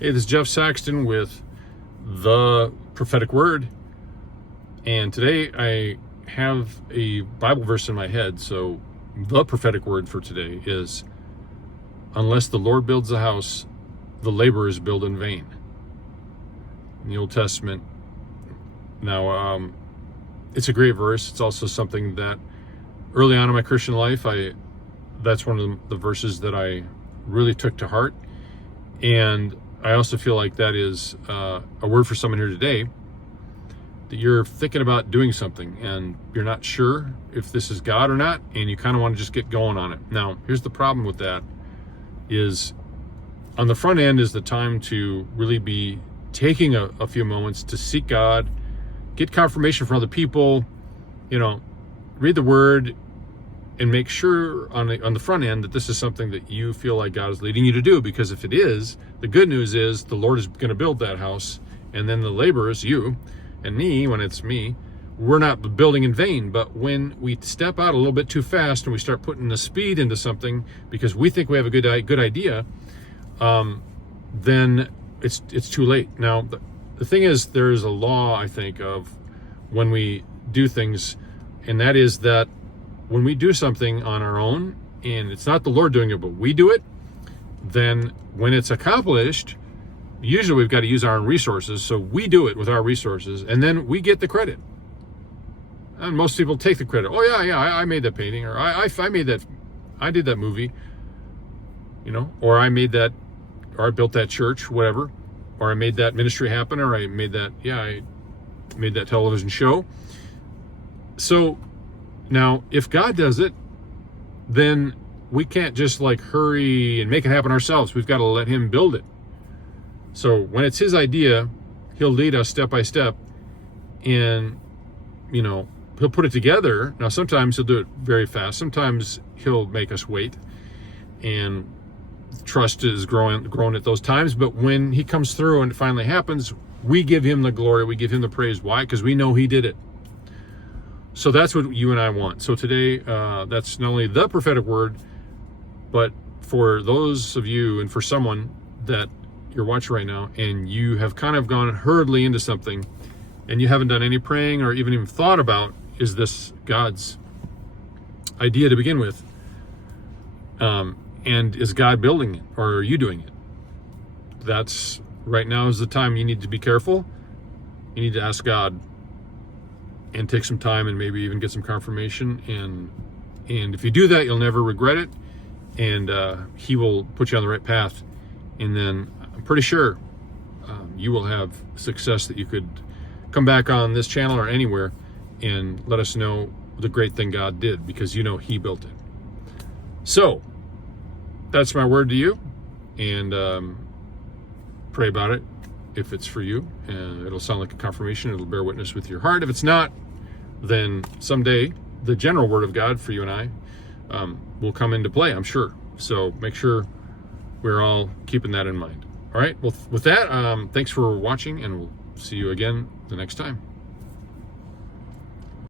Hey, this is Jeff Saxton with the Prophetic Word, and today I have a Bible verse in my head. So the prophetic word for today is, unless the Lord builds a house, the laborers build in vain. In the Old Testament. Now, it's a great verse. It's also something that early on in my Christian life, that's one of the verses that I really took to heart. And I also feel like that is a word for someone here today, that you're thinking about doing something and you're not sure if this is God or not, and you kind of want to just get going on it. Now, here's the problem with that is, on the front end is the time to really be taking a few moments to seek God, get confirmation from other people, read the word, and make sure on the front end that this is something that you feel like God is leading you to do. Because if it is, the good news is the Lord is going to build that house, and then the laborers, you and me, when it's me, we're not building in vain. But when we step out a little bit too fast and we start putting the speed into something because we think we have a good idea, then it's too late. Now, the thing is, there's a law, I think, of when we do things, and that is that when we do something on our own, and it's not the Lord doing it, but we do it, then when it's accomplished, usually we've got to use our own resources. So we do it with our resources, and then we get the credit. And most people take the credit. Oh yeah, I made that painting, or I made that, I did that movie, or I made that, or I built that church, whatever, or I made that ministry happen, or I made that television show. So now, if God does it, then we can't just hurry and make it happen ourselves. We've got to let Him build it. So when it's His idea, He'll lead us step by step, and He'll put it together. Now, sometimes He'll do it very fast. Sometimes He'll make us wait, and trust is growing at those times. But when He comes through and it finally happens, we give Him the glory. We give Him the praise. Why? Because we know He did it. So that's what you and I want. So today, that's not only the prophetic word, but for those of you and for someone that you're watching right now, and you have kind of gone hurriedly into something, and you haven't done any praying or even thought about, is this God's idea to begin with? And is God building it, or are you doing it? That's right now is the time you need to be careful. You need to ask God and take some time and maybe even get some confirmation. And if you do that, you'll never regret it. And He will put you on the right path. And then I'm pretty sure you will have success, that you could come back on this channel or anywhere and let us know the great thing God did, because He built it. So that's my word to you. And pray about it if it's for you. And it'll sound like a confirmation. It'll bear witness with your heart. If it's not, then someday the general word of God for you and I will come into play, I'm sure. So make sure we're all keeping that in mind. All right. Well, with that, thanks for watching, and we'll see you again the next time.